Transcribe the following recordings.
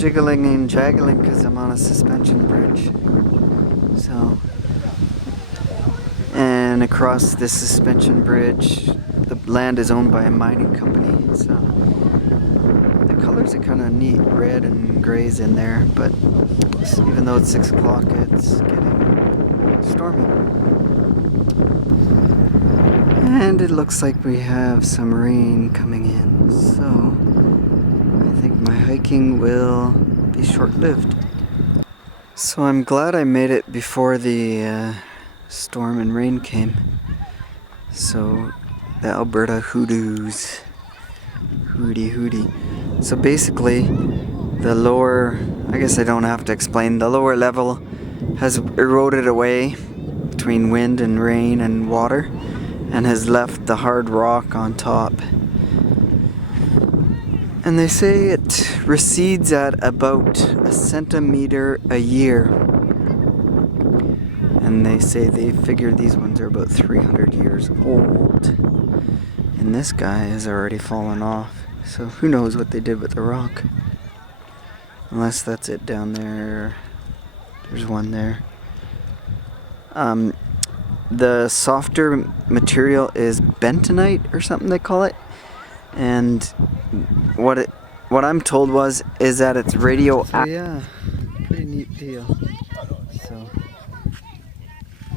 jiggling and jaggling because I'm on a suspension bridge. So, and across this suspension bridge, the land is owned by a mining company. So, the colors are kind of neat, red and grays in there. But even though it's 6 o'clock, it's getting stormy. And it looks like we have some rain coming in. So, I think my hiking will be short-lived. So I'm glad I made it before the storm and rain came. So the Alberta hoodoos, hooty. So basically the lower, I guess I don't have to explain, the lower level has eroded away between wind and rain and water and has left the hard rock on top. And they say it recedes at about a centimeter a year. And they say they figure these ones are about 300 years old. And this guy has already fallen off. So who knows what they did with the rock. Unless that's it down there. There's one there. The softer material is bentonite or something they call it. And what I'm told is that it's radioactive. So yeah, pretty neat deal. So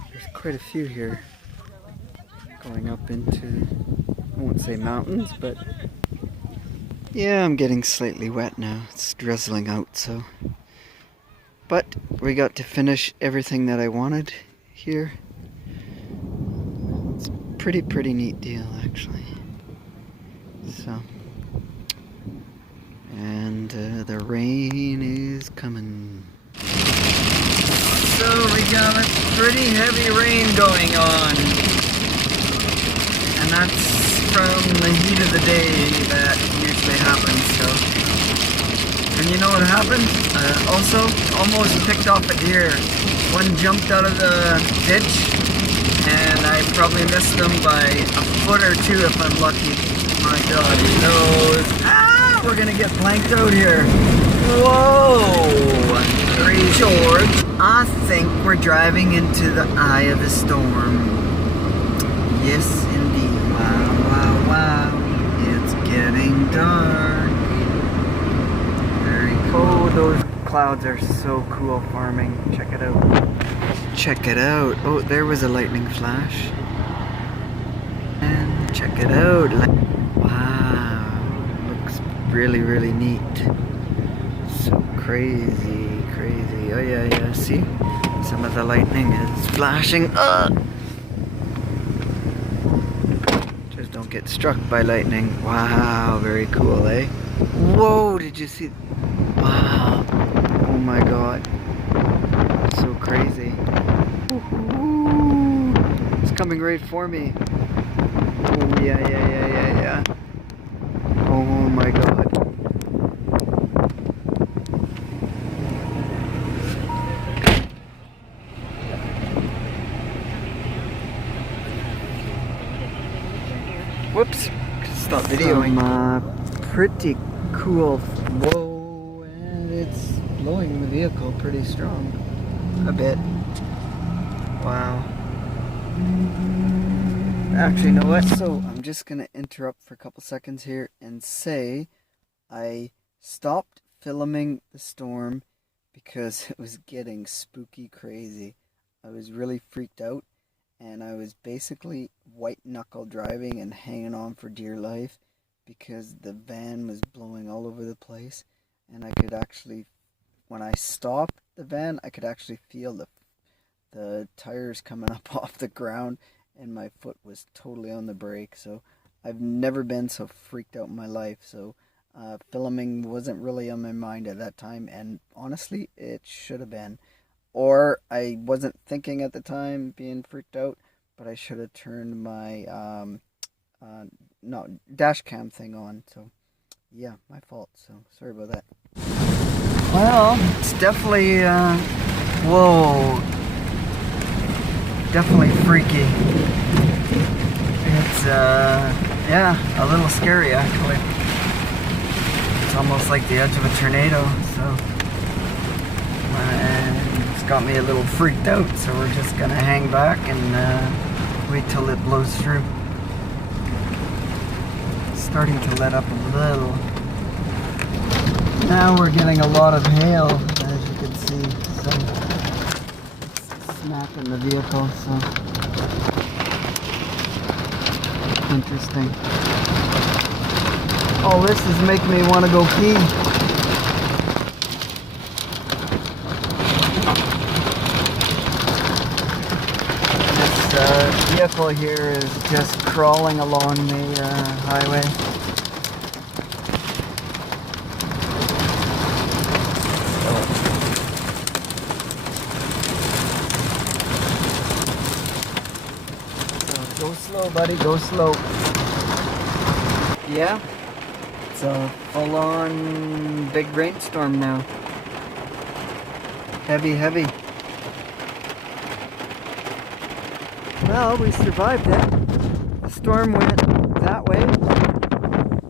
there's quite a few here going up into, I won't say mountains, but yeah, I'm getting slightly wet now. It's drizzling out, so. But we got to finish everything that I wanted here. It's a pretty neat deal, actually. So, and the rain is coming. So we got a pretty heavy rain going on, and that's from the heat of the day that usually happens. So, and you know what happened? Also, almost picked off a deer. One jumped out of the ditch, and I probably missed them by a foot or two if I'm lucky. My God, he knows. Ah, we're gonna get blanked out here. Whoa, Three George. I think we're driving into the eye of the storm. Yes, indeed. Wow. It's getting dark. Very cool. Oh, those clouds are so cool farming. Check it out. Oh, there was a lightning flash. And check it out. Wow, looks really neat. So crazy. Oh yeah, see? Some of the lightning is flashing. Just don't get struck by lightning. Wow, very cool, eh? Whoa, did you see? Wow, oh my God. So crazy. Ooh, it's coming right for me. Oh yeah. Oh my God. Whoops. Stop videoing. Pretty cool. Whoa, and it's blowing the vehicle pretty strong. A bit. Wow. Actually, you know what? So I'm just gonna interrupt for a couple seconds here and say I stopped filming the storm because it was getting spooky crazy. I was really freaked out, and I was basically white knuckle driving and hanging on for dear life because the van was blowing all over the place, and I could actually, when I stopped the van, I could actually feel the tires coming up off the ground, and my foot was totally on the brake. So I've never been so freaked out in my life. So filming wasn't really on my mind at that time, and honestly it should have been, or I wasn't thinking at the time being freaked out, but I should have turned my dash cam thing on. So yeah, my fault, so sorry about that. Well, it's definitely whoa, definitely freaky. It's yeah, a little scary actually. It's almost like the edge of a tornado. So so it's got me a little freaked out, so we're just gonna hang back and wait till it blows through. It's starting to let up a little. Now we're getting a lot of hail, as you can see, so it's smacking the vehicle, so interesting. Oh, this is making me want to go pee. This vehicle here is just crawling along the highway. So go slow, buddy, go slow. Yeah. It's a full-on big rainstorm now. Heavy, heavy. Well, we survived it. The storm went that way,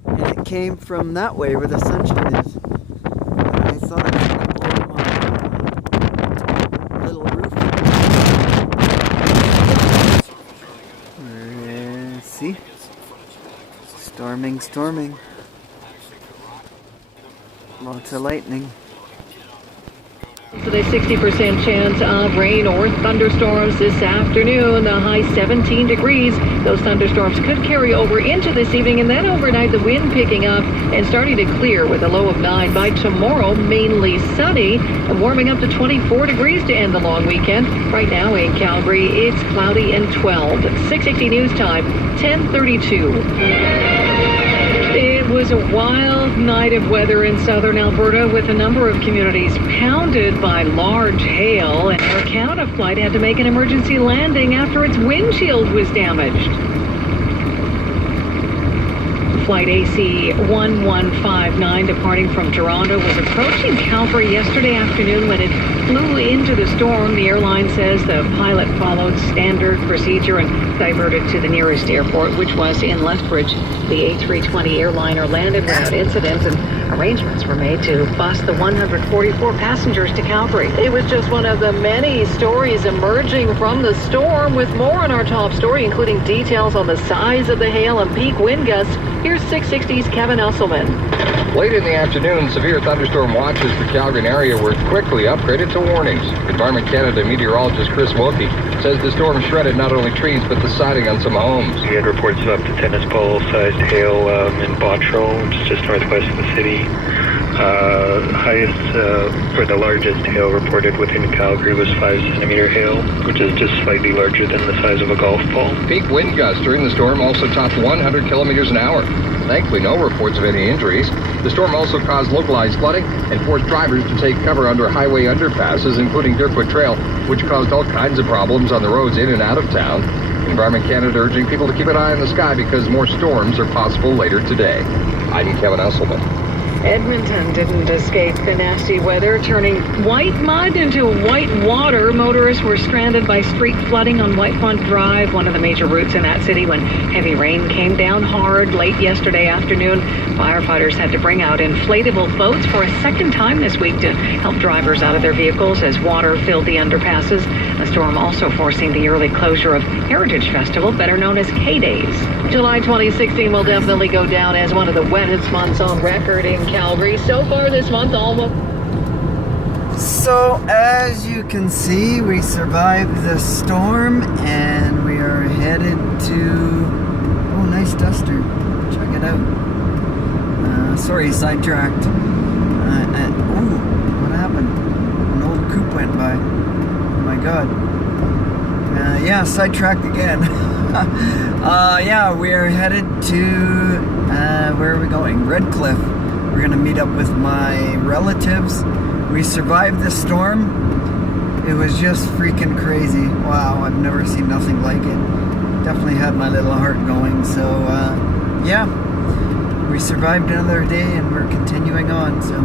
and it came from that way where the sunshine is. I thought it was going to blow my little roof. See? Storming, storming. Lots of lightning. With a 60% chance of rain or thunderstorms this afternoon, the high 17 degrees. Those thunderstorms could carry over into this evening, and then overnight the wind picking up and starting to clear with a low of 9. By tomorrow, mainly sunny and warming up to 24 degrees to end the long weekend. Right now in Calgary, it's cloudy and 12. 6:60 news time, 10:32. It was a wild night of weather in southern Alberta, with a number of communities pounded by large hail, and Air Canada flight had to make an emergency landing after its windshield was damaged. Flight AC 1159 departing from Toronto was approaching Calgary yesterday afternoon when it flew into the storm. The airline says the pilot followed standard procedure and diverted to the nearest airport, which was in Lethbridge. The A320 airliner landed without incident, and arrangements were made to bus the 144 passengers to Calgary. It was just one of the many stories emerging from the storm, with more on our top story, including details on the size of the hail and peak wind gusts. Here's 660's Kevin Usselman. Late in the afternoon, severe thunderstorm watches for Calgary and area were quickly upgraded to warnings. Environment Canada meteorologist Chris Wilkie says the storm shredded not only trees but the siding on some homes. We had reports of up to tennis ball-sized hail in Bottrell, which is just northwest of the city. Highest for the largest hail reported within Calgary was 5-centimeter hail, which is just slightly larger than the size of a golf ball. Peak wind gusts during the storm also topped 100 kilometers an hour. Thankfully, no reports of any injuries. The storm also caused localized flooding and forced drivers to take cover under highway underpasses, including Dirkwood Trail, which caused all kinds of problems on the roads in and out of town. Environment Canada urging people to keep an eye on the sky because more storms are possible later today. I'm Kevin Usselman. Edmonton didn't escape the nasty weather, turning white mud into white water. Motorists were stranded by street flooding on Whitefront Drive, one of the major routes in that city, when heavy rain came down hard late yesterday afternoon. Firefighters had to bring out inflatable boats for a second time this week to help drivers out of their vehicles as water filled the underpasses. A storm also forcing the early closure of Heritage Festival, better known as K-Days. July 2016 will definitely go down as one of the wettest months on record in Calgary. So far this month, almost. So, as you can see, we survived the storm and we are headed to... Oh, nice duster. Check it out. Sorry, sidetracked. Oh, what happened? An old coupe went by. Oh my god. Yeah, sidetracked again. Yeah, we are headed to... where are we going? Redcliffe. We're going to meet up with my relatives. We survived the storm. It was just freaking crazy. Wow, I've never seen nothing like it. Definitely had my little heart going. So, yeah, we survived another day and we're continuing on. So.